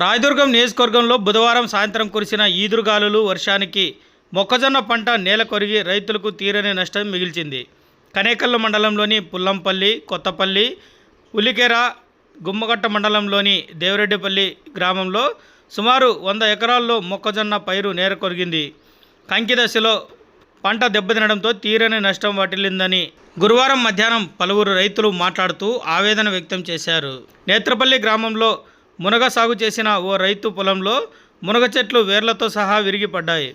రాయదుర్గం నియోజకవర్గంలో బుధవారం సాయంత్రం కురిసిన ఈదురుగాలులు వర్షానికి మొక్కజొన్న పంట నేల కొరిగి రైతులకు తీరని నష్టం మిగిల్చింది. కనేకల్లు మండలంలోని పుల్లంపల్లి కొత్తపల్లి ఉలికెర గుమ్మగట్ట మండలంలోని దేవరెడ్డిపల్లి గ్రామంలో సుమారు వంద ఎకరాల్లో మొక్కజొన్న పైరు నేర కొరిగింది. కంకి దశలో పంట దెబ్బతినడంతో తీరని నష్టం వాటిల్లిందని గురువారం మధ్యాహ్నం పలువురు రైతులు మాట్లాడుతూ ఆవేదన వ్యక్తం చేశారు. నేత్రపల్లి గ్రామంలో మునగ సాగు చేసిన ఓ రైతు పొలంలో మునగ చెట్లు వేర్లతో సహా విరిగిపడ్డాయి.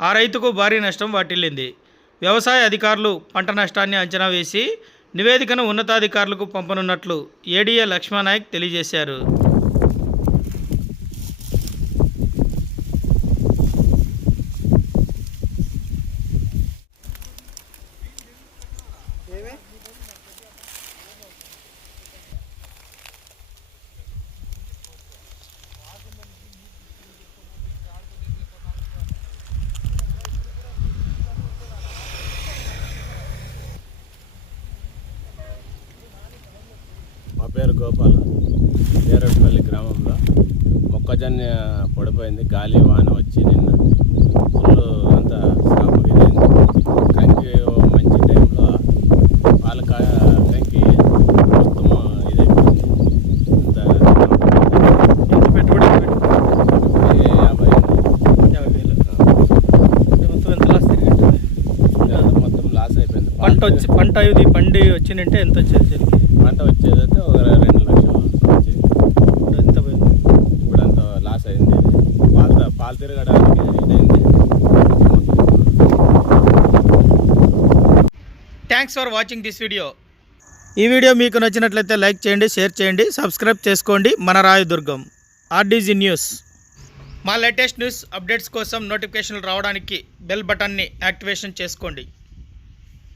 ఆ రైతుకు భారీ నష్టం వాటిల్లింది. వ్యవసాయ అధికారులు పంట నష్టాన్ని అంచనా వేసి నివేదికను ఉన్నతాధికారులకు పంపనున్నట్లు ఏడీఏ లక్ష్మణనాయక్ తెలియజేశారు. మా పేరు గోపాల్. నేరడుపల్లి గ్రామంలో మొక్కజొన్న పడిపోయింది. గాలి వాన వచ్చి నిన్న ఫుల్ అంతా సాగు ఇదైంది కంకి ఓ మంచి టైంలో పాలకాయ కంకి మొత్తం ఇదైపోయింది అంత ఎంత పెట్టుబడి ఇది యాభై యాభై వేలు ఇది మొత్తం ఎంత లాస్ తిరిగిట్టుంది ఇదంతా మొత్తం లాస్ అయిపోయింది పంట వచ్చి పంట ఇది పండి వచ్చిందంటే ఎంత వచ్చేది పంట వచ్చేదైతే ఒక రెండు లక్షలు వచ్చేది. ఇప్పుడు ఎంత పోయింది? ఇప్పుడు అంత లాస్ అయింది. పాలు పాలు తిరగడానికి ఇదైంది. Thanks for watching this video ఈ వీడియో మీకు నచ్చినట్లయితే లైక్ చేయండి షేర్ చేయండి సబ్స్క్రైబ్ చేసుకోండి. మన రాయదుర్గం ఆర్డీజీ న్యూస్. మా లేటెస్ట్ న్యూస్ అప్డేట్స్ కోసం నోటిఫికేషన్లు రావడానికి బెల్ బటన్ని యాక్టివేషన్ చేసుకోండి.